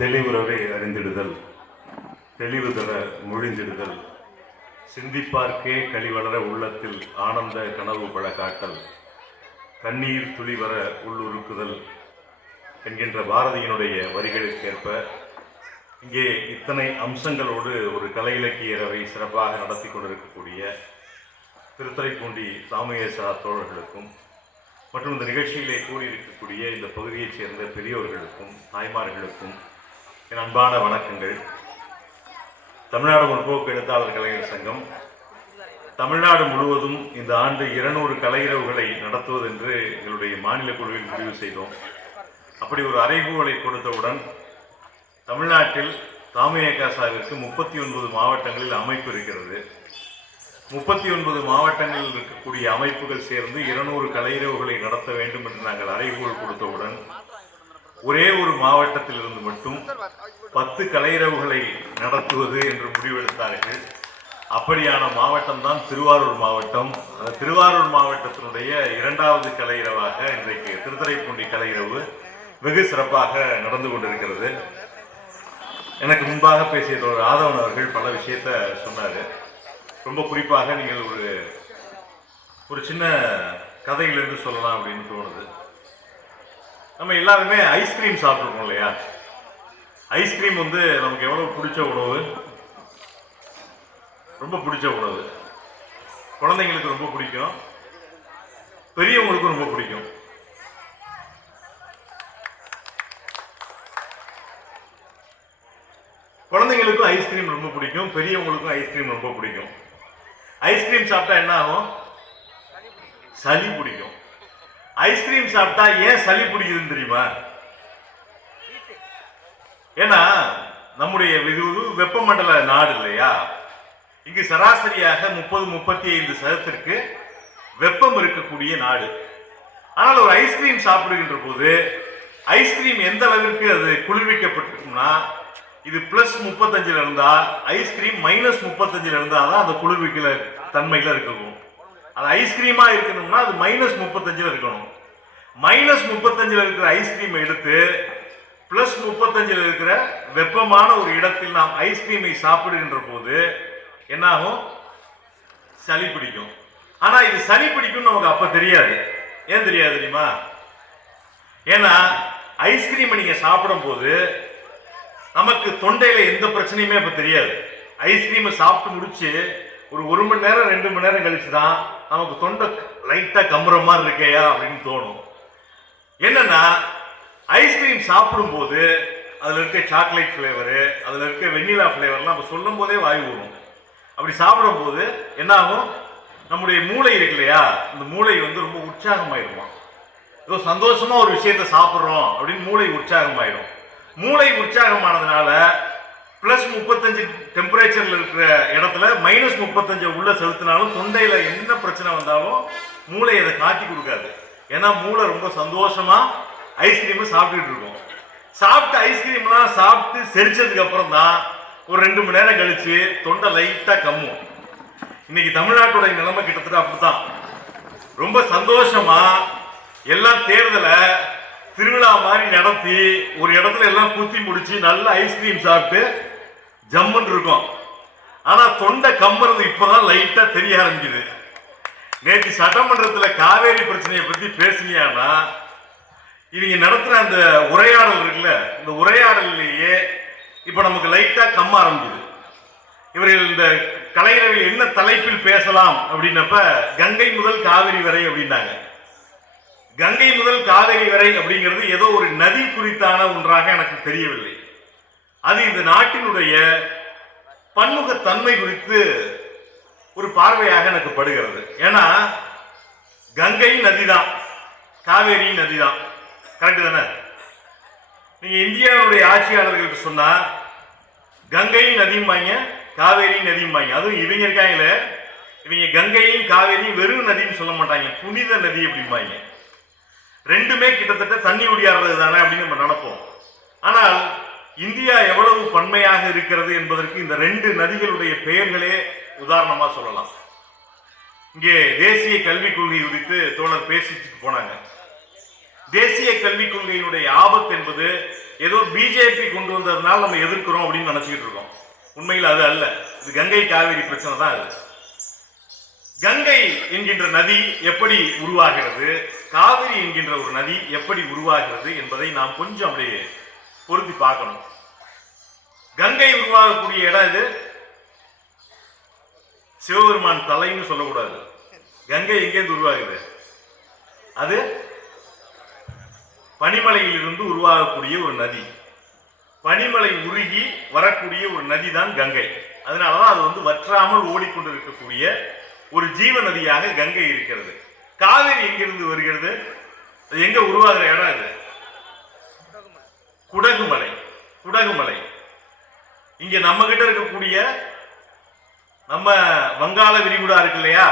தெளிவுறவே அறிந்திடுதல், தெளிவு தர மொழிந்திடுதல், சிந்திப்பார்க்கே கழிவளர உள்ளத்தில் ஆனந்த கனவு பல காட்டல், கண்ணீர் துளிவர உள்ளுருக்குதல் என்கின்ற பாரதியினுடைய வரிகளுக்கேற்ப இங்கே இத்தனை அம்சங்களோடு ஒரு கலை இலக்கியரவை சிறப்பாக நடத்தி கொண்டிருக்கக்கூடிய திருத்துறைப்பூண்டி சாமுயேசா தோழர்களுக்கும் மற்றும் இந்த நிகழ்ச்சியிலே கூடியிருக்கக்கூடிய இந்த பகுதியைச் சேர்ந்த பெரியோர்களுக்கும் தாய்மார்களுக்கும் என் அன்பான வணக்கங்கள். தமிழ்நாடு முற்போக்கு எழுத்தாளர் கலைஞர் சங்கம் தமிழ்நாடு முழுவதும் இந்த ஆண்டு 200 கலையிரவுகளை நடத்துவது என்று எங்களுடைய மாநில குழுவில் முடிவு செய்தோம். அப்படி ஒரு அறைகூவலை கொடுத்தவுடன் தமிழ்நாட்டில் தாமுயேகாசாவிற்கு 39 மாவட்டங்களில் அமைப்பு இருக்கிறது. 39 மாவட்டங்களில் இருக்கக்கூடிய அமைப்புகள் சேர்ந்து 200 கலையிரவுகளை நடத்த வேண்டும் என்று நாங்கள் அறைகூவல் கொடுத்தவுடன் ஒரே ஒரு மாவட்டத்தில் இருந்து மட்டும் 10 கலையிரவுகளை நடத்துவது என்று முடிவெடுத்தார்கள். அப்படியான மாவட்டம் தான் திருவாரூர் மாவட்டம். அந்த திருவாரூர் மாவட்டத்தினுடைய 2வது கலையிரவாக இன்றைக்கு திருத்துறைப்பூண்டி கலையிரவு வெகு சிறப்பாக நடந்து கொண்டிருக்கிறது. எனக்கு முன்பாக பேசிய தோழர் ஆதவன் அவர்கள் பல விஷயத்த சொன்னார். ரொம்ப குறிப்பாக நீங்கள் ஒரு சின்ன கதையிலிருந்து சொல்லலாம் அப்படின்னு தோணுது. நம்ம எல்லாருமே ஐஸ்கிரீம் சாப்பிட்ருக்கோம் இல்லையா? ஐஸ்கிரீம் நமக்கு எவ்வளவு பிடிச்ச உணவு, ரொம்ப பிடிச்ச உணவு. குழந்தைங்களுக்கு ரொம்ப பிடிக்கும், பெரியவங்களுக்கும் ரொம்ப பிடிக்கும். குழந்தைங்களுக்கும் ஐஸ்கிரீம் ரொம்ப பிடிக்கும், பெரியவங்களுக்கும் ஐஸ்கிரீம் ரொம்ப பிடிக்கும். ஐஸ்கிரீம் சாப்பிட்டா என்ன ஆகும்? சளி பிடிக்கும். ஐஸ்கிரீம் சாப்பிட்டா ஏன் சளி பிடிக்குதுன்னு தெரியுமா? ஏன்னா நம்முடைய வெப்பமண்டல நாடு இல்லையா? இங்கு சராசரியாக 30-35% வெப்பம் இருக்கக்கூடிய நாடு. ஆனால் ஒரு ஐஸ்கிரீம் சாப்பிடுகின்ற போது ஐஸ்கிரீம் எந்த அளவிற்கு அது குளிர்விக்கப்பட்டிருக்கும்னா, இது +35 இருந்தா ஐஸ்கிரீம் -35 இருந்தாதான் அந்த குளிர்விக்கல தன்மையில இருக்கணும். அது ஐஸ்கிரீமா இருக்கணும்னா அது -35 இருக்கணும். -35 இருக்கிற ஐஸ்கிரீமை எடுத்து +35 இருக்கிற வெப்பமான ஒரு இடத்தில் நாம் ஐஸ்கிரீமை சாப்பிடுகின்ற போது என்ன ஆகும்? சளி பிடிக்கும். ஆனா இது சளி பிடிக்கும் நமக்கு அப்ப தெரியாது. ஏன் தெரியாது தெரியுமா? ஏன்னா ஐஸ்கிரீம் நீங்க சாப்பிடும் போது நமக்கு தொண்டையில எந்த பிரச்சனையுமே அப்ப தெரியாது. ஐஸ்கிரீமை சாப்பிட்டு முடிச்சு ஒரு மணி நேரம் 2 மணி நேரம் கழிச்சுதான் நமக்கு தொண்டை லைட்டா கம்புற மாதிரி இருக்கையா அப்படின்னு தோணும். என்னன்னா ஐஸ்கிரீம் சாப்பிடும் போது அதுல இருக்க சாக்லேட் பிளேவரு, அதுல இருக்க வெண்ணிலா பிளேவர்லாம் நம்ம சொல்லும் போதே வாய் ஊறும். அப்படி சாப்பிடும் போது என்ன ஆகும்? நம்முடைய மூளை இருக்கு இல்லையா, இந்த மூளை ரொம்ப உற்சாகமாயிருமா. ஏதோ சந்தோஷமா ஒரு விஷயத்த சாப்பிட்றோம் அப்படின்னு மூளை உற்சாகமாயிடும். மூளை உற்சாகமானதுனால +35 டெம்பரேச்சர்ல இருக்கிற இடத்துல -35 உள்ள செலுத்தினாலும் தொண்டையில என்ன பிரச்சனை வந்தாலும் மூளை அதை காட்டி கொடுக்காது. ஏன்னா மூளை ரொம்ப சந்தோஷமா ஐஸ்கிரீம் சாப்பிட்டுட்டு இருக்கும். சாப்பிட்டு ஐஸ்கிரீம்லாம் சாப்பிட்டு செரிச்சதுக்கு அப்புறம் தான் ஒரு 2 மணி நேரம் கழிச்சு தொண்டை லைட்டா கம்மும். இன்னைக்கு தமிழ்நாட்டுடைய நிலைமை கிட்டத்தட்ட அப்படித்தான். ரொம்ப சந்தோஷமா எல்லாம் தேர்தலை திருவிழா மாதிரி நடத்தி ஒரு இடத்துல எல்லாம் குத்தி முடிச்சு நல்ல ஐஸ்கிரீம் சாப்பிட்டு ஜம்முன்னு இருக்கும். ஆனா தொண்டை கம்முறது இப்பதான் லைட்டா தெரிய ஆரம்பிக்குது. நேற்று சட்டமன்றத்துல காவேரி பிரச்சனையை பத்தி பேசுனியானா இவங்க நடத்துற அந்த உரையாடல் இருக்குல்ல, இந்த உரையாடலையே இப்ப நமக்கு லைட்டா கம்ம ஆரம்பிக்குது. இவர்கள் இந்த கலைஞர்கள் என்ன தலைப்பில் பேசலாம் அப்படின்னப்ப கங்கை முதல் காவிரி வரை அப்படின்னாங்க. கங்கை முதல் காவிரி வரை அப்படிங்கிறது ஏதோ ஒரு நதி குறித்தான ஒன்றாக எனக்கு தெரியவில்லை. அது இந்த நாட்டினுடைய பன்முகத்தன்மை குறித்து ஒரு பார்வையாக எனக்கு படுகிறது. ஏன்னா கங்கை நதிதான், காவேரி நதிதான், கரெக்ட் தானே? நீங்க இந்தியாவுடைய ஆட்சியாளர்களுக்கு சொன்னா கங்கை நதிம்பாங்க, காவேரி நதிம்பாங்க. அதுவும் இவங்க இருக்காங்களே, இவங்க கங்கையும் காவேரியும் வெறும் நதின்னு சொல்ல மாட்டாங்க, புனித நதி அப்படிம்பாங்க. ரெண்டுமே கிட்டத்தட்ட தண்ணி ஒடியாடுறது தானே அப்படின்னு நம்ம நினைப்போம். ஆனால் இந்தியா எவ்வளவு பன்மையாக இருக்கிறது என்பதற்கு இந்த 2 நதிகளுடைய பெயர்களே உதாரணமா சொல்லலாம். இங்கே தேசிய கல்விக் கொள்கை குறித்து தோழர் பேசிட்டு போனாங்க. தேசிய கல்விக் கொள்கையினுடைய ஆபத்து என்பது ஏதோ பிஜேபி கொண்டு வந்ததுனால நம்ம எதிர்க்கிறோம் அப்படின்னு நினைச்சுக்கிட்டு இருக்கோம். உண்மையில் அது அல்ல. இது கங்கை காவிரி பிரச்சனை தான். அது கங்கை என்கின்ற நதி எப்படி உருவாகிறது, காவிரி என்கின்ற ஒரு நதி எப்படி உருவாகிறது என்பதை நாம் கொஞ்சம் அப்படியே பொருத்தி பார்க்கணும். கங்கை உருவாகக்கூடிய இடம் இது சிவபெருமான் தலைன்னு சொல்லக்கூடாது. கங்கை எங்கேருந்து உருவாகுது? அது பனிமலையில் இருந்து உருவாகக்கூடிய ஒரு நதி. பனிமலை உருகி வரக்கூடிய ஒரு நதி தான் கங்கை. அதனாலதான் அது வந்து வற்றாமல் ஓடிக்கொண்டிருக்கக்கூடிய ஒரு ஜீவ நதியாக கங்கை இருக்கிறது. காவிரி எங்கிருந்து வருகிறது? எங்க உருவாகிற இடம் இது? குடகுமலை. குடகுமலை இங்க நம்ம கிட்ட இருக்கக்கூடிய நம்ம வங்காள விரிகுடா இருக்கு இல்லையா,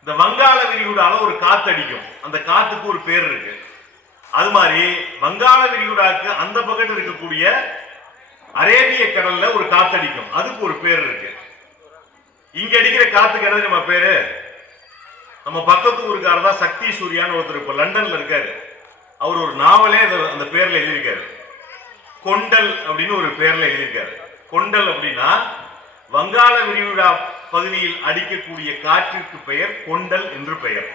இந்த வங்காள விரிகுடால ஒரு காத்து அடிக்கும். அந்த காத்துக்கு ஒரு பேர் இருக்கு. அது மாதிரி வங்காள விரிகுடாக்கு அந்த பக்கத்தில் இருக்கக்கூடிய அரேபிய கடல்ல ஒரு காத்தடிக்கும். அதுக்கு ஒரு பேர் இருக்கு. இங்க அடிக்கிற காத்துக்கு என்ன நம்ம பேரு? நம்ம பக்கத்து ஊருக்காரர் தான் சக்தி சூர்யான்னு ஒருத்தர் இப்ப லண்டன்ல இருக்காரு. அவர் ஒரு நாவலே அந்த பேர்ல எழுதியிருக்காரு. கொண்டல் அப்படின்னு ஒரு பேர்ல எழுதியிருக்காரு. கொண்டல் அப்படின்னா வங்காள விரிகுடா பகுதியில் அடிக்கக்கூடிய காற்றிற்கு பெயர் கொண்டல் என்று பெயர்.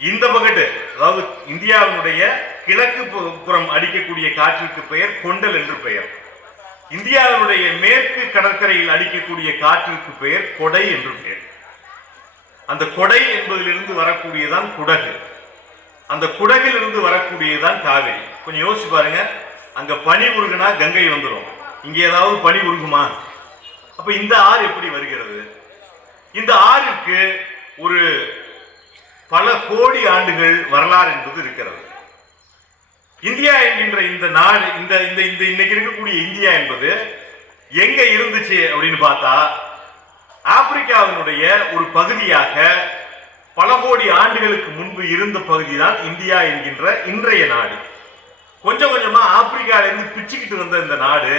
இந்த பக்கத்து, அதாவது இந்தியாவினுடைய கிழக்கு புறம் அடிக்கக்கூடிய காற்றிற்கு பெயர் கொண்டல் என்று பெயர். இந்தியாவினுடைய மேற்கு கடற்கரையில் அடிக்கக்கூடிய காற்றிற்கு பெயர் கொடை என்று பெயர். அந்த கொடை என்பதிலிருந்து வரக்கூடியதான் குடகு. அந்த குடகில் இருந்து வரக்கூடியதான் காவிரி. கொஞ்சம் யோசிச்சு பாருங்க. அங்க பனி உருகுனா கங்கை வந்துடும். இங்க ஏதாவது பனி உருகுமா? அப்ப இந்த ஆறு எப்படி வருகிறது? இந்த ஆறுக்கு ஒரு பல கோடி ஆண்டுகள் வரலாறு என்பது இருக்கிறது. இந்தியா என்கின்ற இந்த நாடு, இந்த இன்னைக்கு இருக்கக்கூடிய இந்தியா என்பது எங்க இருந்துச்சு அப்படின்னு பார்த்தா, ஆப்பிரிக்காவினுடைய ஒரு பகுதியாக பல கோடி ஆண்டுகளுக்கு முன்பு இருந்த பகுதி தான் இந்தியா என்கின்ற இன்றைய நாடு. கொஞ்சம் கொஞ்சமா ஆப்பிரிக்கால இருந்து பிச்சுக்கிட்டு வந்த இந்த நாடு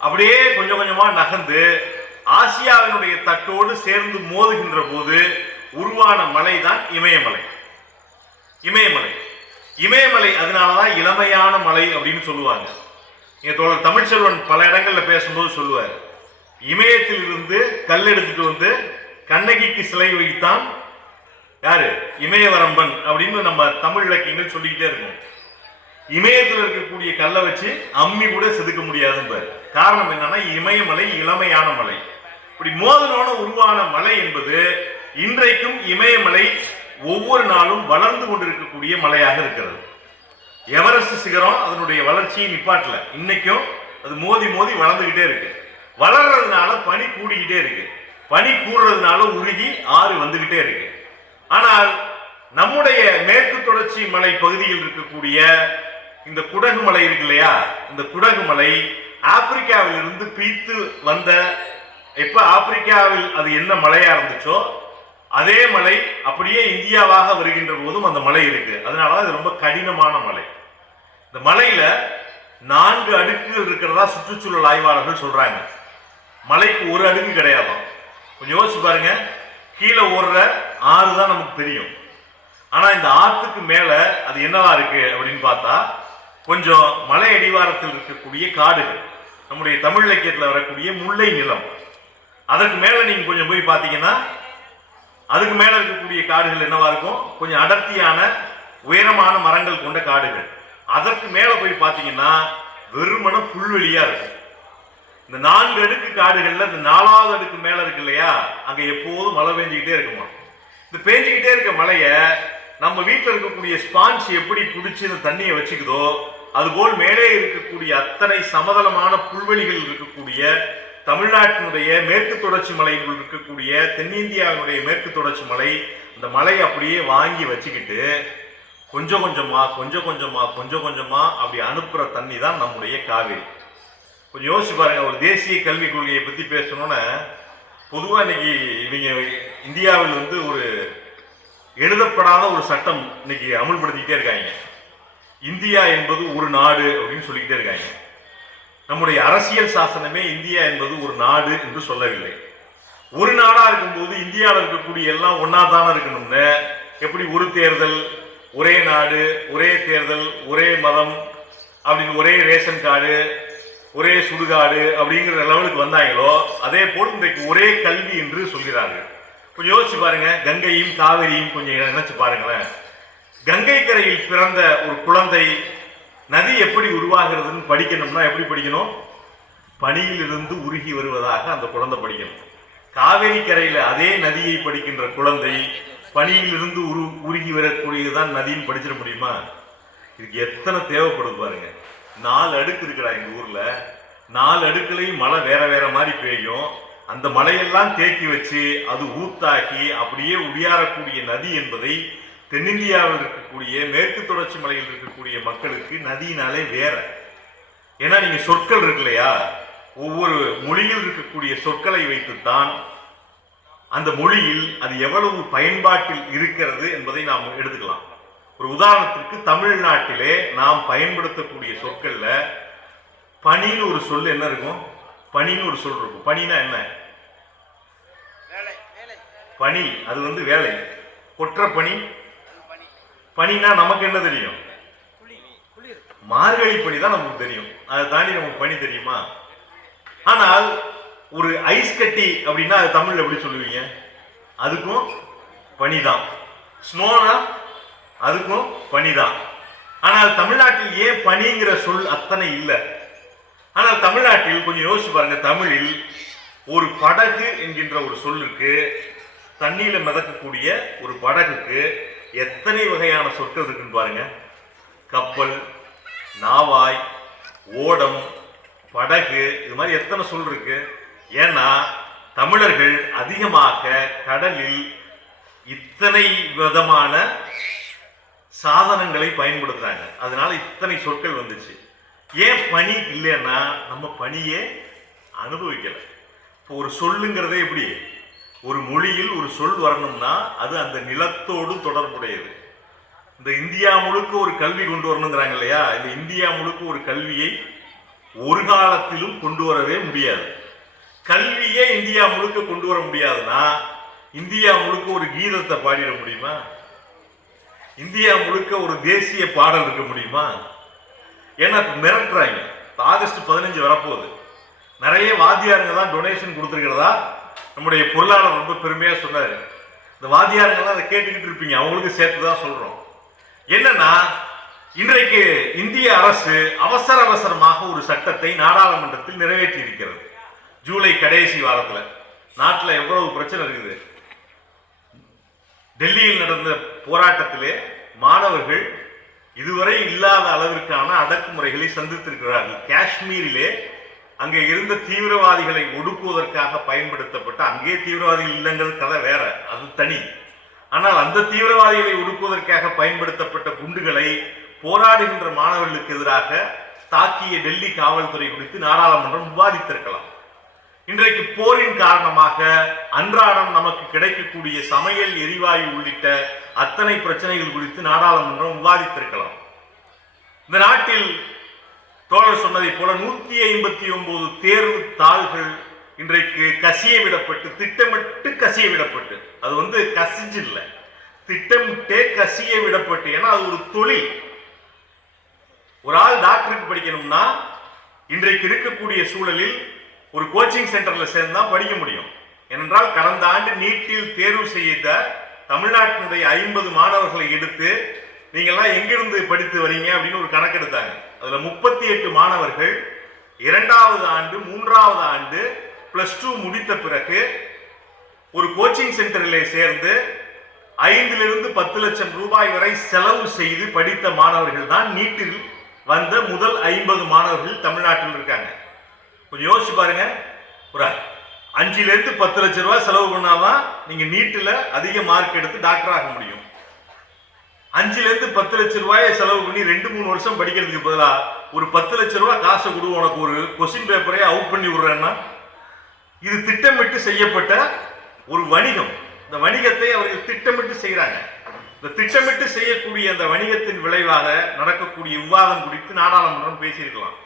அப்படியே கொஞ்சம் கொஞ்சமா நகர்ந்து ஆசியாவினுடைய தட்டோடு சேர்ந்து மோதுகின்ற போது உருவான மலை தான் இமயமலை. இமயமலை இமயமலை அதனாலதான் இளமையான மலை அப்படின்னு சொல்லுவாங்க. எங்க தோழர் தமிழ்ச்செல்வன் பல இடங்கள்ல பேசும்போது சொல்லுவார், இமயத்தில் இருந்து கல் எடுத்துட்டு வந்து கண்ணகிக்கு சிலை வைத்தான் யாரு? இமயவரம்பன் அப்படின்னு நம்ம தமிழ் இலக்கியங்கள் சொல்லிக்கிட்டே இருக்கும். இமயத்தில் இருக்கக்கூடிய கல்லை வச்சு அம்மி கூட செதுக்க முடியாதுன்னு. காரணம் என்னன்னா இமயமலை இளமையான மலை. இப்படி மோதனோட உருவான மலை என்பது இன்றைக்கும் இமயமலை ஒவ்வொரு நாளும் வளர்ந்து கொண்டிருக்கக்கூடிய மலையாக இருக்கிறது. எவரெஸ்ட் சிகரம் அதனுடைய வளர்ச்சியை நிப்பாட்டல. இன்னைக்கும் அது மோதி மோதி வளர்ந்துகிட்டே இருக்கு. வளர்றதுனால பனி கூடிக்கிட்டே இருக்கு. பனி கூடுறதுனால உருகி ஆறு வந்துகிட்டே இருக்கு. ஆனால் நம்முடைய மேற்கு தொடர்ச்சி மலை பகுதியில் இருக்கக்கூடிய இந்த குடகு மலை இருக்கு இல்லையா, இந்த குடகு மலை ஆப்பிரிக்காவில் இருந்து பீத்து வந்த, எப்ப ஆப்பிரிக்காவில் அது என்ன மலையா இருந்துச்சோ அதே மலை அப்படியே இந்தியாவாக வருகின்ற போதும் அந்த மலை இருக்கு. அதனாலதான் இது ரொம்ப கடினமான மலை. இந்த மலையில 4 அடுக்குகள் இருக்கிறதா சுற்றுச்சூழல் ஆய்வாளர்கள் சொல்றாங்க. மலைக்கு ஒரு அடுக்கு கிடையாதான். கொஞ்சம் யோசிச்சு பாருங்க. கீழே ஓடுற ஆறு தான் நமக்கு தெரியும். ஆனா இந்த ஆற்றுக்கு மேல அது என்னவா இருக்கு அப்படின்னு பார்த்தா, கொஞ்சம் மலை அடிவாரத்தில் இருக்கக்கூடிய காடுகள், நம்முடைய தமிழ் இலக்கியத்தில் வரக்கூடிய முல்லை நிலம். அதற்கு மேல நீங்க கொஞ்சம் போய் பார்த்தீங்கன்னா அதுக்கு மேல இருக்கக்கூடிய காடுகள் என்னவா இருக்கும்? கொஞ்சம் அடர்த்தியான உயரமான மரங்கள் கொண்ட காடுகள். அதற்கு மேல போய் பார்த்தீங்கன்னா வெறுமன புல்வெளியா இருக்கும். இந்த 4 அடுக்கு காடுகள்ல இந்த 4வது அடுக்கு மேல இருக்கு இல்லையா, அங்க எப்போதும் மழை பெஞ்சுக்கிட்டே இருக்குமா. இந்த பெஞ்சுக்கிட்டே இருக்க மழைய நம்ம வீட்டில் இருக்கக்கூடிய ஸ்பான்ஸ் எப்படி பிடிச்சி இந்த தண்ணியை வச்சுக்குதோ, அதுபோல் மேலே இருக்கக்கூடிய அத்தனை சமதளமான புல்வெளிகள் இருக்கக்கூடிய தமிழ்நாட்டினுடைய மேற்கு தொடர்ச்சி மலையில் இருக்கக்கூடிய தென்னிந்தியாவினுடைய மேற்கு தொடர்ச்சி மலை, இந்த மலை அப்படியே வாங்கி வச்சுக்கிட்டு கொஞ்சம் கொஞ்சமா கொஞ்சம் கொஞ்சமா கொஞ்சம் கொஞ்சமா அப்படி அனுப்புற தண்ணி தான் நம்முடைய காவிரி. கொஞ்சம் யோசிச்சு பாருங்க. ஒரு தேசிய கல்விக் கொள்கையை பத்தி பேசணும்னா, பொதுவா இன்னைக்கு இவங்க இந்தியாவில் வந்து ஒரு எழுதப்படாத ஒரு சட்டம் இன்னைக்கு அமுல்படுத்திக்கிட்டே இருக்காங்க. இந்தியா என்பது ஒரு நாடு அப்படின்னு சொல்லிக்கிட்டே இருக்காங்க. நம்முடைய அரசியல் சாசனமே இந்தியா என்பது ஒரு நாடு என்று சொல்லவில்லை. ஒரு நாடா இருக்கும்போது இந்தியாவில் இருக்கக்கூடிய எல்லாம் ஒன்னா தானே இருக்கணும்னு, எப்படி ஒரு தேர்தல், ஒரே நாடு, ஒரே தேர்தல், ஒரே மதம் அப்படின்னு ஒரே ரேஷன் கார்டு, ஒரே சுடுகாடு அப்படிங்கிற லெவலுக்கு வந்தாங்களோ அதே போல் இன்றைக்கு ஒரே கல்வி என்று சொல்கிறார்கள். கொஞ்சம் யோசிச்சு பாருங்க, கங்கையும் காவிரியும் கொஞ்சம் நினைச்சு பாருங்களேன். கங்கை கரையில் பிறந்த ஒரு குழந்தை நதி எப்படி உருவாகிறதுன்னு படிக்கணும்னா எப்படி படிக்கணும்? பனியிலிருந்து உருகி வருவதாக அந்த குழந்தை படிக்கணும். காவேரி கரையில அதே நதியை படிக்கின்ற குழந்தை பனியிலிருந்து உருகி வரக்கூடியதுதான் நதின்னு படிச்சிட முடியுமா? இதுக்கு எத்தனை தேவைப்படுது பாருங்க. 4 அடுக்கு இருக்குடா எங்க ஊர்ல. 4 அடுக்குலையும் மழை வேற வேற மாதிரி பெய்யும். அந்த மழையெல்லாம் தேக்கி வச்சு அது ஊத்தாக்கி அப்படியே உடியாரக்கூடிய நதி என்பதை தென்னிந்தியாவில் இருக்கக்கூடிய மேற்கு தொடர்ச்சி மலையில் இருக்கக்கூடிய மக்களுக்கு நதியினாலே வேற. ஏன்னா நீங்க சொற்கள் இருக்கு இல்லையா, ஒவ்வொரு மொழியில் இருக்கக்கூடிய சொற்களை வைத்துத்தான் அந்த மொழியில் அது எவ்வளவு பயன்பாட்டில் இருக்கிறது என்பதை நாம் எடுத்துக்கலாம். ஒரு உதாரணத்திற்கு தமிழ்நாட்டிலே நாம் பயன்படுத்தக்கூடிய சொற்கள்ல பனின்னு ஒரு சொல் என்ன இருக்கும்? பனின்னு ஒரு சொல் இருக்கும். பனினா என்ன? பனி, அது வேலை. கொற்ற பனி. பனினா நமக்கு என்ன தெரியும்? மார்கழி பனி தான் நமக்கு தெரியும். அதை தாண்டி நமக்கு பனி தெரியுமா? ஆனால் ஒரு ஐஸ் கட்டி அப்படின்னா அது தமிழ்ல எப்படி சொல்லுவீங்க? அதுக்கும் பனிதான். ஸ்னோனா அதுக்கும் பனிதான். ஆனால் தமிழ்நாட்டில் ஏன் பனிங்கிற சொல் அத்தனை இல்லை? ஆனால் தமிழ்நாட்டில் கொஞ்சம் யோசிச்சு பாருங்க, தமிழில் ஒரு படகு என்கின்ற ஒரு சொல்லுக்கு, தண்ணீர மிதக்கக்கூடிய ஒரு படகுக்கு எத்தனை வகையான சொற்கள் இருக்குன்னு பாருங்க. கப்பல், நாவாய், ஓடம், படகு, இது மாதிரி எத்தனை சொல் இருக்கு. ஏன்னா தமிழர்கள் அதிகமாக கடலில் இத்தனை விதமான சாதனங்களை பயன்படுத்துறாங்க. அதனால இத்தனை சொற்கள் வந்துச்சு. ஏன் பனி இல்லைன்னா நம்ம பனியே அனுபவிக்கல. இப்போ ஒரு சொல்லுங்கிறதே எப்படி? ஒரு மொழியில் ஒரு சொல் வரணும்னா அது அந்த நிலத்தோடு தொடர்புடையது. இந்த இந்தியா முழுக்க ஒரு கல்வி கொண்டு வரணுங்கிறாங்க இல்லையா, இந்த இந்தியா முழுக்க ஒரு கல்வியை ஒரு காலத்திலும் கொண்டு வரவே முடியாது. கல்வியே இந்தியா முழுக்க கொண்டு வர முடியாதுன்னா இந்தியா முழுக்க ஒரு கீதத்தை பாடிட முடியுமா? இந்தியா முழுக்க ஒரு தேசிய பாடல் இருக்க முடியுமா? ஏன்னா மிரட்டுறாங்க. ஆகஸ்ட் 15 வரப்போகுது. நிறைய வாத்தியாருங்க தான் டொனேஷன் கொடுத்துருக்கிறதா நம்முடைய பொருளாளர் ரொம்ப பெருமையா சொன்னாரு. இந்த வாத்தியாருங்கெல்லாம் அதை கேட்டுக்கிட்டு இருப்பீங்க, அவங்களுக்கு சேர்த்துதான் சொல்றோம். என்னன்னா இன்றைக்கு இந்திய அரசு அவசரமாக ஒரு சட்டத்தை நாடாளுமன்றத்தில் நிறைவேற்றி இருக்கிறது. ஜூலை கடைசி வாரத்துல நாட்டில் எவ்வளவு பிரச்சனை இருக்குது. டெல்லியில் நடந்த போராட்டத்திலே மாணவர்கள் இதுவரை இல்லாத அளவிற்கான அடக்குமுறைகளை சந்தித்திருக்கிறார்கள். காஷ்மீரிலே அங்கே இருந்த தீவிரவாதிகளை ஒடுக்குவதற்காக பயன்படுத்தப்பட்ட, அங்கே தீவிரவாதிகள் இல்லைங்கிறது கதை வேற, அது தனி. ஆனால் அந்த தீவிரவாதிகளை ஒடுக்குவதற்காக பயன்படுத்தப்பட்ட குண்டுகளை போராடுகின்ற மாணவர்களுக்கு எதிராக தாக்கிய டெல்லி காவல்துறை குறித்து நாடாளுமன்றம் விவாதித்திருக்கலாம். இன்றைக்கு போரின் காரணமாக அன்றாடம் நமக்கு கிடைக்கக்கூடிய சமையல் எரிவாயு உள்ளிட்ட அத்தனை பிரச்சனைகள் குறித்து நாடாளுமன்றம் விவாதித்திருக்கலாம். இந்த நாட்டில் தோழர் சொன்னதை போல 159 தேர்வு தாள்கள் இன்றைக்கு கசிய விடப்பட்டு, திட்டமிட்டு கசிய விடப்பட்டு, அது கசிஞ்சு இல்லை, திட்டமிட்டே கசிய விடப்பட்டு. ஏன்னா அது ஒரு தொழில். ஒரு ஆள் டாக்டருக்கு படிக்கணும்னா இன்றைக்கு இருக்கக்கூடிய சூழலில் ஒரு கோச்சிங் சென்டர்ல சேர்ந்தா படிக்க முடியும். ஏனென்றால் கடந்த ஆண்டு நீட்டில் தேர்வு செய்த தமிழ்நாட்டினுடைய 50 மாணவர்களை எடுத்து நீங்கெல்லாம் எங்கிருந்து படித்து வரீங்க அப்படின்னு ஒரு கணக்கு எடுத்தாங்க. அதுல 38 மாணவர்கள் 2வது ஆண்டு 3வது ஆண்டு +2 முடித்த பிறகு ஒரு கோச்சிங் சென்டரிலே சேர்ந்து 5 to 10 லட்சம் ரூபாய் வரை செலவு செய்து படித்த மாணவர்கள் தான் நீட்டில் வந்த முதல் 50 மாணவர்கள் தமிழ்நாட்டில் இருக்காங்க. கொஞ்சம் யோசிச்சு பாருங்க. ஒரு 5 to 10 லட்சம் ரூபாய் செலவு பண்ணாதான் நீங்க நீட்டில் அதிக மார்க் எடுத்து டாக்டர் ஆக முடியும். 5 to 10 லட்சம் ரூபாயை செலவு பண்ணி 2-3 வருஷம் படிக்கிறதுக்கு பதிலா ஒரு 10 லட்சம் ரூபாய் காசை கொடு, உனக்கு ஒரு கொஸ்டின் பேப்பரை அவுட் பண்ணி விடுறேன்னா, இது திட்டமிட்டு செய்யப்பட்ட ஒரு வணிகம். இந்த வணிகத்தை அவர்கள் திட்டமிட்டு செய்யறாங்க. இந்த திட்டமிட்டு செய்யக்கூடிய அந்த வணிகத்தின் விளைவாக நடக்கக்கூடிய விவாதம் குறித்து நாடாளுமன்றம் பேசியிருக்கலாம்.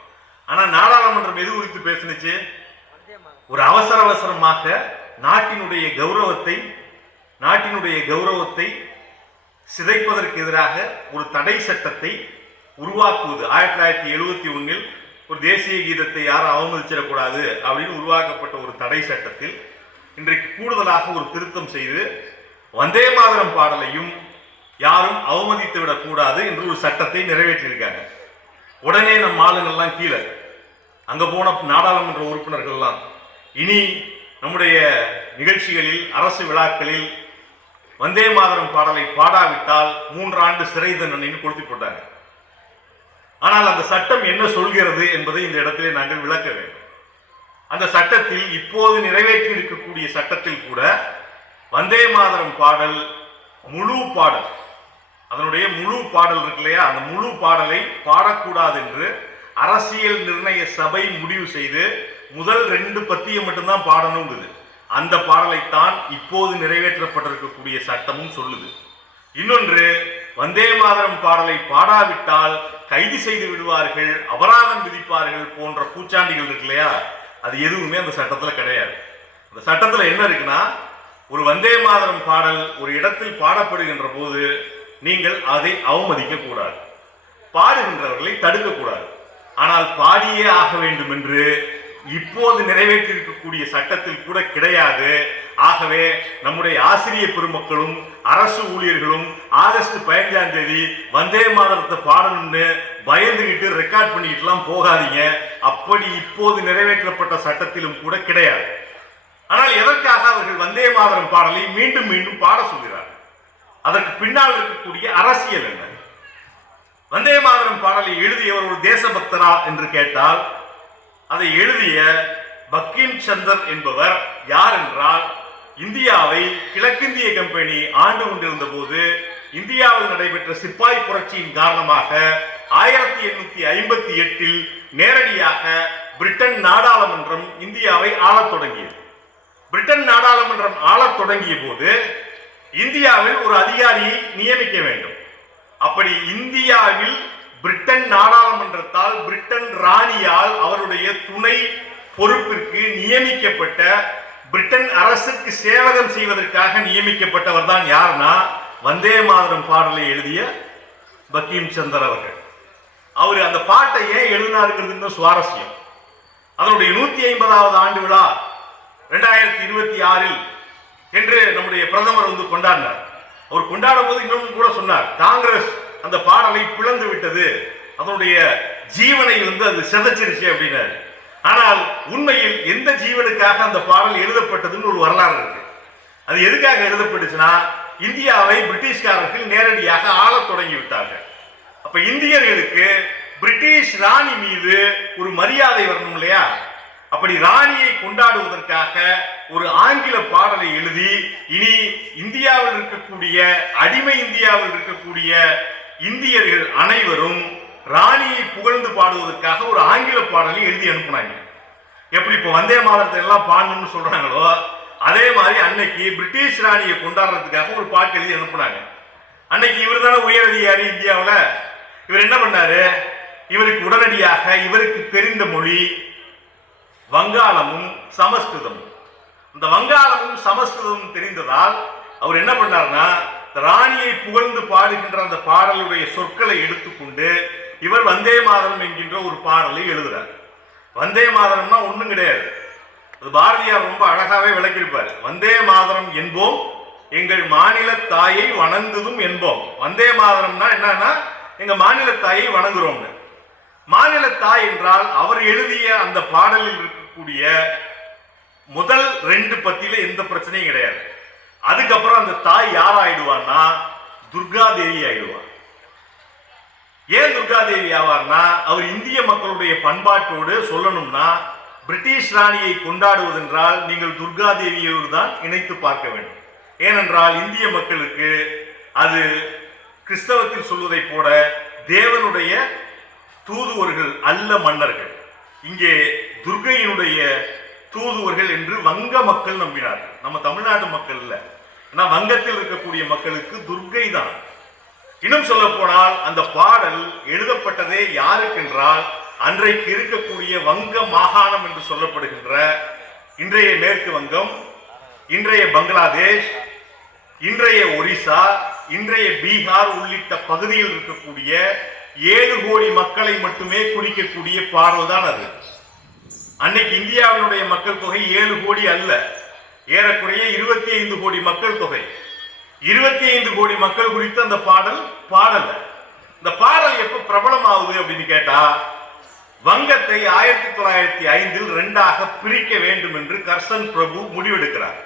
ஆனா நாடாளுமன்றம் எது குறித்து பேசினுச்சு? ஒரு அவசரமாக நாட்டினுடைய கௌரவத்தை சிதைப்பதற்கு எதிராக ஒரு தடை சட்டத்தை உருவாக்குவது 1971 ஒரு தேசிய கீதத்தை யாரும் அவமதிச்சிடக்கூடாது அப்படின்னு உருவாக்கப்பட்ட ஒரு தடை சட்டத்தில் இன்றைக்கு கூடுதலாக ஒரு திருத்தம் செய்து வந்தே மாதரம் பாடலையும் யாரும் அவமதித்து விடக்கூடாது என்று ஒரு சட்டத்தை நிறைவேற்றியிருக்காங்க. உடனே நம் ஆளுங்கள்லாம் கீழே அங்க போன நாடாளுமன்ற உறுப்பினர்கள்லாம் இனி நம்முடைய நிகழ்ச்சிகளில் அரசு விழாக்களில் வந்தே மாதரம் பாடலை பாடாவிட்டால் 3 ஆண்டு சிறை தண்டனைன்னு கொடுத்து போட்டாங்க. ஆனால் அந்த சட்டம் என்ன சொல்கிறது என்பதை இந்த இடத்திலே நாங்கள் விளக்க வேண்டும். அந்த சட்டத்தில் இப்போது நிறைவேற்றி இருக்கக்கூடிய சட்டத்தில் கூட வந்தே மாதரம் பாடல் முழு பாடல், அதனுடைய முழு பாடல் இருக்கு இல்லையா, அந்த முழு பாடலை பாடக்கூடாது என்று அரசியல் நிர்ணய சபை முடிவு செய்து முதல் 2 பத்தியம் மட்டும்தான் பாடணுங்குது. அந்த பாடலைத்தான் இப்போது நிறைவேற்றப்பட்டிருக்கக்கூடிய சட்டமும் சொல்லுது. இன்னொன்று, வந்தே மாதரம் பாடலை பாடாவிட்டால் கைது செய்து விடுவார்கள், அபராதம் விதிப்பார்கள் போன்ற பூச்சாண்டிகள் இருக்கு இல்லையா, அது எதுவுமே அந்த சட்டத்துல கிடையாது. அந்த சட்டத்துல என்ன இருக்குன்னா, ஒரு வந்தே மாதரம் பாடல் ஒரு இடத்தில் பாடப்படுகின்ற போது நீங்கள் அதை அவமதிக்க கூடாது, பாடுகின்றவர்களை தடுக்க கூடாது. ஆனால் பாடியே ஆக வேண்டும் என்று இப்போது நிறைவேற்றிருக்கக்கூடிய சட்டத்தில் கூட கிடையாது. ஆகவே நம்முடைய ஆசிரிய பெருமக்களும் அரசு ஊழியர்களும் ஆகஸ்ட் 15ஆம் தேதி வந்தே மாதரத்தை பாடணும்னு பயந்துகிட்டு ரெக்கார்ட் பண்ணிக்கிட்டுலாம் போகாதீங்க. அப்படி இப்போது நிறைவேற்றப்பட்ட சட்டத்திலும் கூட கிடையாது. ஆனால் எதற்காக அவர்கள் வந்தே மாதரம் பாடலை மீண்டும் மீண்டும் பாட சொல்கிறார்? அதற்கு பின்னால் இருக்கக்கூடிய அரசியல் என்ன? வந்தே மாதரம் பாடலை எழுதியவர் ஒரு தேசபக்தரா என்று கேட்டால், அதை எழுதிய பங்கிம் சந்தர் என்பவர் யார் என்றால், இந்தியாவை கிழக்கிந்திய கம்பெனி ஆண்டு கொண்டிருந்த போது இந்தியாவில் நடைபெற்ற சிப்பாய் புரட்சியின் காரணமாக 1858 நேரடியாக பிரிட்டன் நாடாளுமன்றம் இந்தியாவை ஆளத் தொடங்கியது. பிரிட்டன் நாடாளுமன்றம் ஆளத் தொடங்கிய போது இந்தியாவில் ஒரு அதிகாரியை நியமிக்க வேண்டும். அப்படி இந்தியாவில் பிரிட்டன் நாடாளுமன்றத்தால் பிரிட்டன் ராணியால் அவருடைய துணை பொறுப்பிற்கு நியமிக்கப்பட்ட பிரிட்டன் அரசுக்கு சேவகம் செய்வதற்காக நியமிக்கப்பட்டவர் தான் யாருன்னா, வந்தே மாதரம் பாடலை எழுதிய பங்கிம் சந்தர் அவர்கள். அவர் அந்த பாட்டை ஏன் எழுதினாருங்கிறது சுவாரஸ்யம். அதனுடைய 150வது ஆண்டு விழா 2026 என்று நம்முடைய பிரதமர் வந்து கொண்டாடினார். அவர் கொண்டாடும் போது இன்னொன்று கூட சொன்னார், காங்கிரஸ் அந்த பாடலை பிளந்து விட்டது, அதனுடைய ஜீவனை அது செதச்சிருச்சு அப்படின்னாரு. ஆனால் உண்மையில் எந்த ஜீவனுக்காக அந்த பாடல் எழுதப்பட்டதுன்னு ஒரு வரலாறு இருக்கு. அது எதுக்காக எழுதப்பட்டுச்சுன்னா, இந்தியாவை பிரிட்டிஷ்காரர்கள் நேரடியாக ஆளத் தொடங்கி விட்டார்கள். அப்ப இந்தியர்களுக்கு பிரிட்டிஷ் ராணி மீது ஒரு மரியாதை வரணும் இல்லையா? அப்படி ராணியை கொண்டாடுவதற்காக ஒரு ஆங்கில பாடலை எழுதி, இனி இந்தியாவில் இருக்கக்கூடிய அடிமை இந்தியாவில் இருக்கக்கூடிய இந்தியர்கள் அனைவரும் ராணியை புகழ்ந்து பாடுவதற்காக ஒரு ஆங்கில பாடலை எழுதி அனுப்புனாங்க. எப்படி இப்ப வந்தே மாதரத்தை எல்லாம் பாடணும்னு சொல்றாங்களோ, அதே மாதிரி அன்னைக்கு பிரிட்டிஷ் ராணியை கொண்டாடுறதுக்காக ஒரு பாட்டு எழுதி அனுப்புனாங்க. அன்னைக்கு இவர் தானே உயர் அதிகாரி இந்தியாவில். இவர் என்ன பண்ணாரு, இவருக்கு உடனடியாக இவருக்கு தெரிந்த மொழி வங்காளமும் சமஸ்கிருதமும். இந்த வங்காளமும் சமஸ்கிருதமும் தெரிந்ததால் அவர் என்ன பண்ணார்னா, ராணியை புகழ்ந்து பாடுகின்ற அந்த பாடலுடைய சொற்களை எடுத்துக்கொண்டு இவர் வந்தே மாதரம் என்கின்ற ஒரு பாடலை எழுதுறார். வந்தே மாதரம்னா ஒண்ணும் கிடையாது, அது பாரதியார் ரொம்ப அழகாவே விளக்கியிருப்பார். வந்தே மாதரம் என்போம் எங்கள் மாநில தாயை வணங்குதும் என்போம். வந்தே மாதரம்னா என்னன்னா, எங்க மாநில தாயை வணங்குறோம்னு. மாநில தாய் என்றால் அவர் எழுதிய அந்த பாடலில் இருக்கக்கூடிய முதல் 2 பத்தியில எந்த பிரச்சனையும் கிடையாது. அதுக்கப்புறம் அந்த தாய் யார் ஆயிடுவார்னா, துர்கா தேவி ஆயிடுவார். ஏன் துர்கா தேவி ஆவார்னா, அவர் இந்திய மக்களுடைய பண்பாட்டோடு சொல்லணும்னா, பிரிட்டிஷ் ராணியை கொண்டாடுவதென்றால் நீங்கள் துர்கா தேவியோடு தான் இணைத்து பார்க்க வேண்டும். ஏனென்றால் இந்திய மக்களுக்கு அது கிறிஸ்தவத்தில் சொல்வதை போல தேவனுடைய தூதுவர்கள் அல்ல மன்னர்கள். இங்கே துர்கையினுடைய தூதுவர்கள் என்று வங்க மக்கள் நம்பினார்கள். நம்ம தமிழ்நாட்டு மக்கள் இல்ல, ஆனா வங்கத்தில் இருக்கக்கூடிய மக்களுக்கு துர்கை தான். இன்னும் சொல்ல போனால் அந்த பாடல் எழுதப்பட்டதே யாருக்கென்றால், அன்றைக்கு இருக்கக்கூடிய வங்க மாகாணம் என்று சொல்லப்படுகின்ற இன்றைய மேற்கு வங்கம், இன்றைய பங்களாதேஷ், இன்றைய ஒரிசா, இன்றைய பீகார் உள்ளிட்ட பகுதியில் இருக்கக்கூடிய 7 கோடி மக்களை மட்டுமே குறிக்கக்கூடிய பாடல் தான் அது. அன்னைக்கு இந்தியாவினுடைய மக்கள் தொகை 7 கோடி அல்ல, ஏறக்குறைய 25 கோடி மக்கள் தொகை. 25 கோடி மக்கள் குறித்து அந்த பாடல். இந்த பாடல் எப்ப பிரபலமாகுது அப்படின்னு கேட்டா, வங்கத்தை 1905 2ஆக பிரிக்க வேண்டும் என்று கர்சன் பிரபு முடிவெடுக்கிறார்.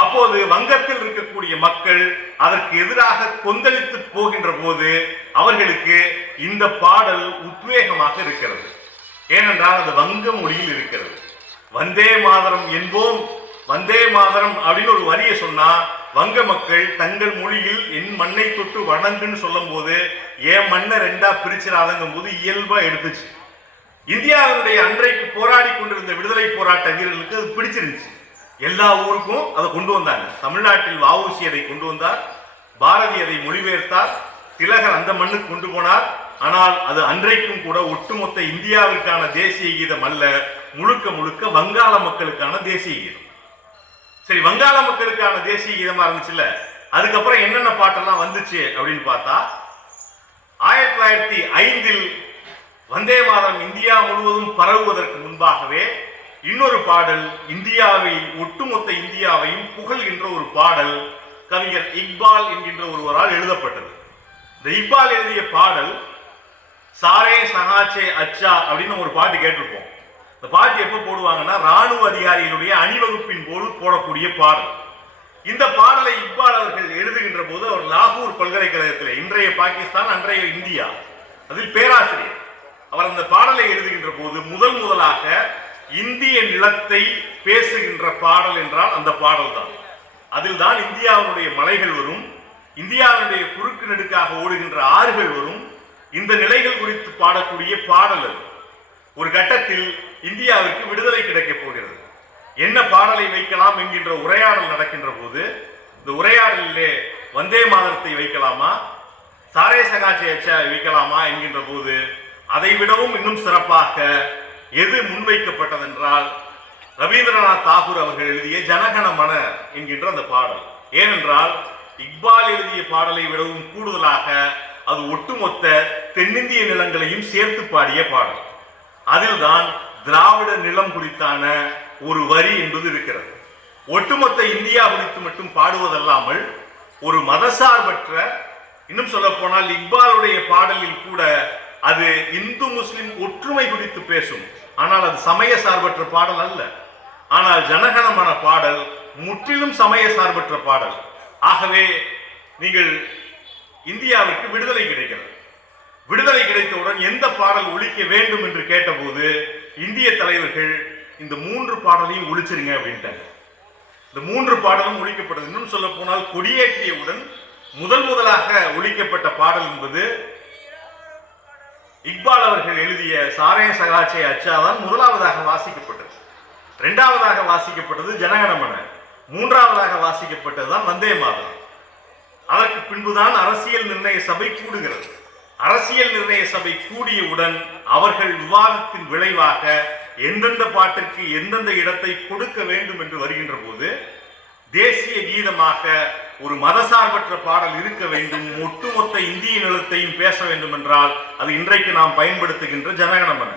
அப்போது வங்கத்தில் இருக்கக்கூடிய மக்கள் அதற்கு எதிராக கொந்தளித்து போகின்ற போது அவர்களுக்கு இந்த பாடல் உத்வேகமாக இருக்கிறது. ஏனென்றால் அது வங்க மொழியில் இருக்கிறது. வந்தே மாதரம் என்போம், வந்தே மாதரம் அப்படின்னு ஒரு வரியை சொன்னா வங்க மக்கள் தங்கள் மொழியில் என் மண்ணை தொட்டு வணங்குன்னு சொல்லும் போது ஏன் மண்ணை 2ஆ பிரிச்சிடாதங்கும் போது இயல்பா எடுத்துச்சு. இந்தியாவினுடைய அன்றைக்கு போராடி கொண்டிருந்த விடுதலை போராட்ட வீரர்களுக்கு அது பிடிச்சிருந்துச்சு. எல்லா ஊருக்கும் அதை கொண்டு வந்தாங்க. தமிழ்நாட்டில் வஉசி அதை கொண்டு வந்தார், பாரதி அதை மொழிபெயர்த்தார், திலகர் அந்த மண்ணுக்கு கொண்டு போனார். ஆனால் அது அன்றைக்கும் கூட ஒட்டுமொத்த இந்தியாவிற்கான தேசிய கீதம் அல்ல, முழுக்க முழுக்க வங்காள மக்களுக்கான தேசிய கீதம். சரி, வங்காள மக்களுக்கான தேசிய கீதமா இருந்துச்சுல்ல, அதுக்கப்புறம் என்னென்ன பாட்டெல்லாம் வந்துச்சு அப்படின்னு பார்த்தா, 1905 வந்தே மாதரம் இந்தியா முழுவதும் பரவுவதற்கு முன்பாகவே இன்னொரு பாடல் இந்தியாவை, ஒட்டுமொத்த இந்தியாவையும் புகழ்கின்ற ஒரு பாடல் கவிஞர் இக்பால் என்கின்ற ஒருவரால் எழுதப்பட்டது. இந்த இக்பால் எழுதிய பாடல் சாரே சகாச்சே அச்சா அப்படின்னு ஒரு பாட்டு கேட்டிருப்போம். இந்த பாட்டு எப்ப போடுவாங்கன்னா, ராணுவ அதிகாரிகளுடைய அணிவகுப்பின் போது போடக்கூடிய பாடல். இந்த பாடலை இக்பால் அவர்கள் எழுதுகின்ற போது அவர் லாகூர் பல்கலைக்கழகத்தில், இன்றைய பாகிஸ்தான் அன்றைய இந்தியா, அதில் பேராசிரியர். அவர் அந்த பாடலை எழுதுகின்ற போது முதலாக இந்திய நிலத்தை பேசுகின்ற பாடல் என்றால் அந்த பாடல் தான். அதில் தான் இந்தியாவுடைய மலைகள் வரும், இந்தியாவுடைய குறுக்கு நெடுக்காக ஓடுகின்ற ஆறுகள் வரும், இந்த நிலைகள் குறித்து பாடக்கூடிய பாடல் அது. ஒரு கட்டத்தில் இந்தியாவிற்கு விடுதலை கிடைக்கப் போகிறது. என்ன பாடலை வைக்கலாம் என்கின்ற உரையாடல் நடக்கின்ற போது, இந்த உரையாடலிலே வந்தே மாதரத்தை வைக்கலாமா, சாரே சகாச்சே அச்சா வைக்கலாமா என்கின்ற போது அதை விடவும் இன்னும் சிறப்பாக எது முன்வைக்கப்பட்டதென்றால் ரவீந்திரநாத் தாகூர் அவர்கள் எழுதிய ஜனகண மன என்கின்ற அந்த பாடல். ஏனென்றால் இக்பால் எழுதிய பாடலை விடவும் கூடுதலாக அது ஒட்டுமொத்த தென்னிந்திய நிலங்களையும் சேர்த்து பாடிய பாடல். அதில்தான் திராவிட நிலம் குறித்தான ஒரு வரி என்பது இருக்கிறது. ஒட்டுமொத்த இந்தியா குறித்து மட்டும் பாடுவதல்லாமல் ஒரு மதசார்பற்ற, இன்னும் சொல்ல போனால் இக்பாலுடைய பாடலில் கூட அது இந்து முஸ்லிம் ஒற்றுமை குறித்து பேசும். ஆனால் அது சமய சார்பற்ற பாடல் அல்ல. ஆனால் ஜனகணமன பாடல் முற்றிலும் சமய சார்பற்ற பாடல். ஆகவே நீங்கள் இந்தியாவிற்கு விடுதலை கிடைக்கிறது. விடுதலை கிடைத்தவுடன் எந்த பாடல் ஒழிக்க வேண்டும் என்று கேட்டபோது இந்திய தலைவர்கள் இந்த 3 பாடலையும் ஒழிச்சிருங்க அப்படின்ட்டாங்க. இந்த 3 பாடலும் ஒழிக்கப்பட்டது. இன்னும் சொல்ல போனால் கொடியேற்றியவுடன் முதலாக ஒழிக்கப்பட்ட பாடல் என்பது இக்பால் அவர்கள் எழுதிய சாரே சகாச்சே அச்சா தான் முதலாவதாக வாசிக்கப்பட்டது. 2ஆவதாக வாசிக்கப்பட்டது ஜனகணமன, 3ஆவதாக வாசிக்கப்பட்டதுதான் வந்தே மாதரம். அதற்கு பின்புதான் அரசியல் நிர்ணய சபை கூடுகிறது. அரசியல் நிர்ணய சபை கூடியவுடன் அவர்கள் விவாதத்தின் விளைவாக எந்தெந்த பாட்டிற்கு எந்தெந்த இடத்தை கொடுக்க வேண்டும் என்று வருகின்ற போது தேசிய கீதமாக ஒரு மதசார்பற்ற பாடல் இருக்க வேண்டும், ஒட்டுமொத்த இந்திய நிலத்தையும் பேச வேண்டும் என்றால் அது இன்றைக்கு நாம் பயன்படுத்துகின்ற ஜனகணமன.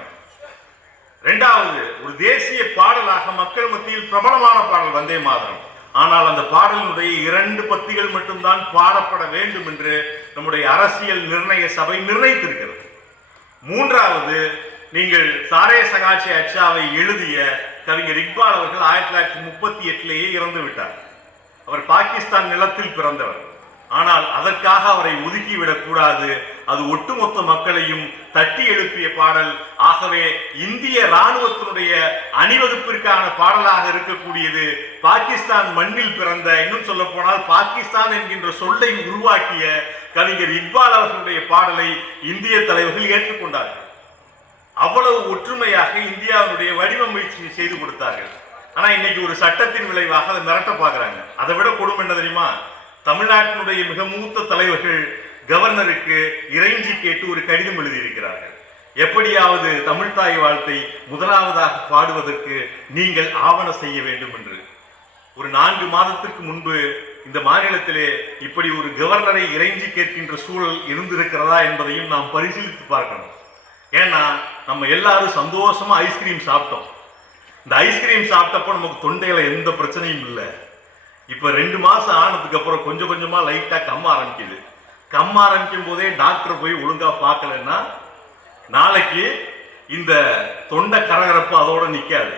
2வது ஒரு தேசிய பாடலாக மக்கள் மத்தியில் பிரபலமான பாடல் வந்தே மாதரம். ஆனால் அந்த பாடலினுடைய 2 பத்திகள் மட்டும்தான் பாடப்பட வேண்டும் என்று நம்முடைய அரசியல் நிர்ணய சபை நிர்ணயித்திருக்கிறது. 3வது, நீங்கள் சாரே சகாச்சே அச்சாவை எழுதிய கவிஞர் இக்பால் அவர்கள் 1938 இறந்து விட்டார். அவர் பாகிஸ்தான் நிலத்தில் பிறந்தவர். ஆனால் அதற்காக அவரை ஒதுக்கிவிடக் கூடாது. அது ஒட்டுமொத்த மக்களையும் தட்டி எழுப்பிய பாடல். ஆகவே இந்திய ராணுவத்தினுடைய அணிவகுப்பிற்கான பாடலாக இருக்கக்கூடியது பாகிஸ்தான் மண்ணில் பிறந்த, இன்னும் சொல்ல போனால் பாகிஸ்தான் என்கின்ற சொல்லை உருவாக்கிய கவிஞர் இக்பால் அவர்களுடைய பாடலை இந்திய தலைவர்கள் ஏற்றுக்கொண்டார்கள். அவ்வளவு ஒற்றுமையாக இந்தியாவுடைய வடிவமைப்பு செய்து கொடுத்தார்கள். ஆனா இன்னைக்கு ஒரு சட்டத்தின் விளைவாக அதை மிரட்ட பார்க்கிறாங்க. அதை விட கொடுமை என்ன தெரியுமா? தமிழ்நாட்டினுடைய மிக மூத்த தலைவர்கள் கவர்னருக்கு இறைஞ்சி கேட்டு ஒரு கடிதம் எழுதியிருக்கிறார்கள். எப்படியாவது தமிழ்தாய் வாழ்த்தை முதலாவதாக பாடுவதற்கு நீங்கள் ஆவண செய்ய வேண்டும் என்று. ஒரு 4 மாதத்திற்கு முன்பு இந்த மாநிலத்திலே இப்படி ஒரு கவர்னரை இறைஞ்சி கேட்கின்ற சூழல் இருந்திருக்கிறதா என்பதையும் நாம் பரிசீலித்து பார்க்கணும். ஏன்னா நம்ம எல்லாரும் சந்தோஷமா ஐஸ்கிரீம் சாப்பிட்டோம். இந்த ஐஸ்கிரீம் சாப்பிட்டப்போ நமக்கு தொண்டையில எந்த பிரச்சனையும் இல்லை. இப்ப 2 மாசம் ஆனதுக்கு அப்புறம் கொஞ்சம் கொஞ்சமா லைட்டா கம்ம ஆரம்பிக்குது. கம்ம ஆரம்பிக்கும் போதே டாக்டர் போய் ஒழுங்கா பார்க்கலன்னா நாளைக்கு இந்த தொண்டை கரகரப்பு அதோட நிக்காது.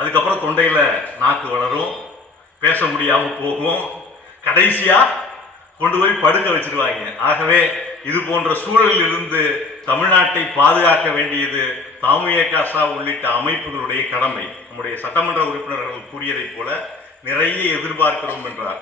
அதுக்கப்புறம் தொண்டையில நாக்கு வளரும், பேச முடியாம போகும், கடைசியா கொண்டு போய் படுக்க வச்சிருவாங்க. ஆகவே இது போன்ற சூழலில் இருந்து தமிழ்நாட்டை பாதுகாக்க வேண்டியது தாமுயேகாசா உள்ளிட்ட அமைப்புகளுடைய கடமை. நம்முடைய சட்டமன்ற உறுப்பினர்கள் கூறியதைப் போல நிறைய எதிர்பார்க்கிறோம் என்றார்.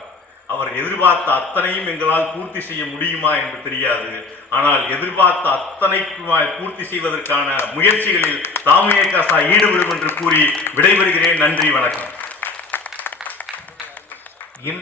அவர் எதிர்பார்த்த அத்தனையும் எங்களால் பூர்த்தி செய்ய முடியுமா என்று தெரியாது. ஆனால் எதிர்பார்த்த அத்தனைக்குமாய் பூர்த்தி செய்வதற்கான முயற்சிகளில் தாமுயேகாசா ஈடுபடும் என்று கூறி விடைபெறுகிறேன். நன்றி, வணக்கம்.